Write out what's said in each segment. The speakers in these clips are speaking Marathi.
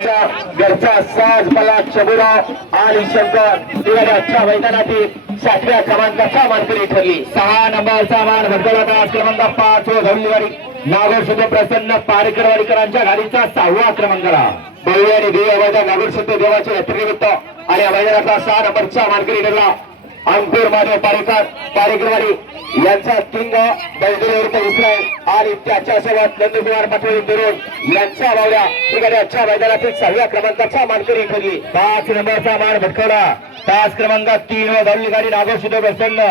घरचा साज मला चबुराव आणि शंकर आजच्या मैदानातील 7व्या क्रमांकाचा मानकरी ठरली। 6 नंबरचा मान भटकवला क्रमांक 5 व धवलीवाडी नागोर शुद्ध प्रसन्न पारेकरवाडीकरांच्या गाडीचा 6वा क्रमांकाला बळी आणि देवाचा नागोर शुद्ध देवाच्या यात्रेनिमित्त आणि या मैदानाचा 6 नंबरचा मानकरी ठरला अंकुर माधव पारेकरवाडी यांचा किंग बैलगुरूवर दिसलाय आणि त्याच्यासोबत नंदकुमार पाटोळे दुरून यांचा बावड्या आजच्या मैदानातील 6व्या क्रमांकाचा मानकरी ठरली। 5 नंबरचा मान भटकवला तास क्रमांक 3 व धवली गाडी नागोर शुद्ध प्रसन्न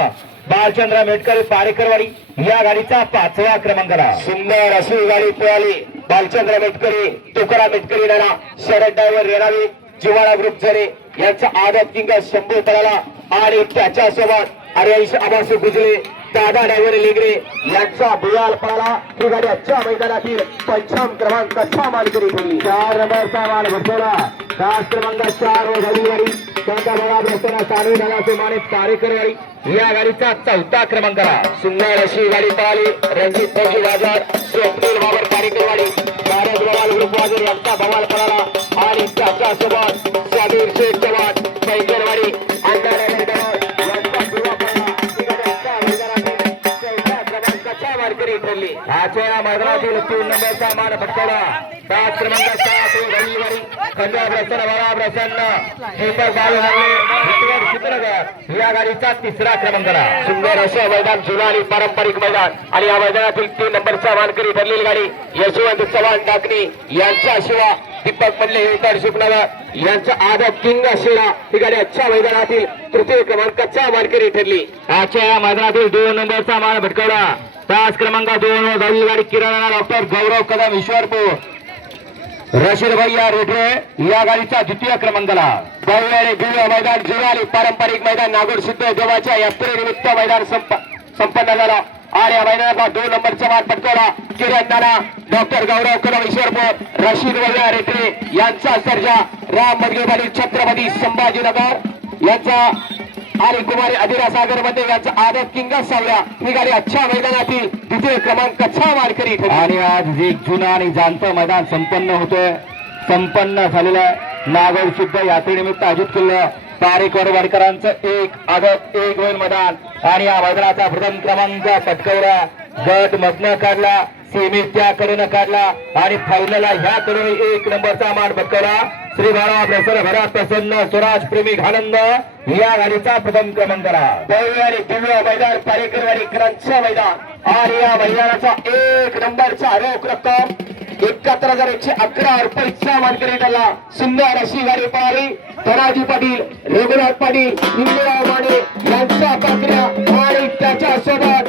बालचंद्र मेटकरी पारेकरवाडी या गाडीचा 5वा क्रमांकाला सुंदर अशी गाडी पळाली। बालचंद्र मेटकरी तुकाराम मेटकरी नाना शरद ड्रायव्हर रेणावी जिवाळा ग्रुप झरे यांचा आदत किंग शंभू पळाला आणि त्याच्यासोबत अरेश आबासू गुजरे दादा ड्रायव्हर लेगरे यांचा बुयाल पळाला। ही गाडी आजच्या मैदानातील 5वा क्रमांकाचा मानकरी ठरली। 4 नंबरचा मान भटकवला तास क्रमांक 4 व धवली गाडी त्यांचा बळा रस्त्याला सानवी नानाचे माने पारेकरवाडी या गाडीचा 4था क्रमांकाला सुंदर अशी गाडी पळाली। रणजित फौजी बाजार स्वप्नील बाबर पारेकरवाडी भारत बवाल ग्रुप वाजूर यांचा बवाल पळाला आणि त्याच्यासोबत स्वाधीर शेख चव्हाण पैकरवाडी ठरली। आजच्या मैदानातील 3 नंबरचा मान भटकवला तास क्रमांक 7 रविवारी खंडा प्रसन्न वरा प्रसन्न दीपक बालनगर या गाडीचा 3रा क्रमांकाला सुंदर असं मैदान जुना आणि पारंपरिक मैदान आणि या मैदानातील 3 नंबरचा मानकरी ठरलेली गाडी यशवंत चव्हाण टाकणी यांच्या शिवा दीपक मल्ले हेकर सुपनगर यांचा आदत किंग शिरा ही गाडी आजच्या मैदानातील 3य क्रमांकाचा मानकरी ठरली। आजच्या मैदानातील 2 नंबरचा मान भटकवला तास क्रमांक 2 व धवली गाडी किराणा डॉक्टर गौरव कदम ईश्वरपूर रशीद भैया रेठे या गाडीचा 2य क्रमांकाला भव्य आणि दिव्य मैदान जुना आणि पारंपरिक मैदान नागोर शुद्ध देवाच्या यात्रेनिमित्त मैदान संपन्न झाला आणि या मैदानाचा 2 नंबरचा मान पटकवला किराणा डॉक्टर गौरव कदम ईश्वरपूर रशीद भैया रेठे यांचा सर्जा राम मधगेवाडी छत्रपती संभाजीनगर यांचा आणि कुमारी अधिरा सागर मध्ये यांचा आदत किंग सावल्या ही गाडी आजच्या मैदानातील 2य क्रमांकाचा मानकरी ठरली। आणि आज एक जुना आणि जाणतं मैदान संपन्न झालेलं आहे। नागोर शुद्ध यात्रेनिमित्त आयोजित केलेलं पारेकरवाडीकरांचं एक आदत एक होईल मैदान आणि या मैदानाचा प्रथम क्रमांक पटकवला गट मधनं काढला सेमी त्याकडून काढला आणि फायनलला ह्याकडून 1 नंबरचा मान पटकवला श्री बाळा प्रसन्न भरात प्रसन्न स्वराज प्रेमी आनंद या गाडीचा प्रथम क्रमांकाला भव्य आणि दिव्य मैदान पारेकरवाडीकरांचं मैदान आणि या मैदानाचा 1 नंबरचा रोख रक्कम 71,111 रुपयाचा मानकरी ठरला। सुंदर अशी गाडी पळाली धनाजी पाटील रघुनाथ पाटील इंदिरा माने यांचा पात्र्या आणि त्याच्यासोबत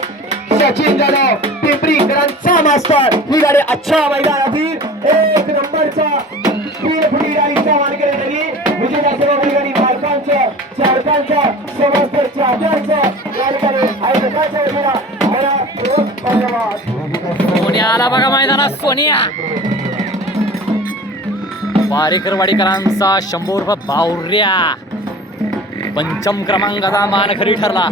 सचिन जाधव पिंपरीकरांचा मास्टर ही गाडी आजच्या मैदानातील 1 नंबरचा 3 फुटी गाडीचा मानकरी ठरली। विजेता सर्व गाडी मालकांचं चालकांचं समस्त चाहत्यांचं गाडीकडे आयोजकांच्या वतीला धन्यवाद। सोनिया आला बघा मैदानात सोनिया पारेकरवाडीकरांचा 100 रुपये बावऱ्या 5म क्रमांकाचा मानकरी ठरला।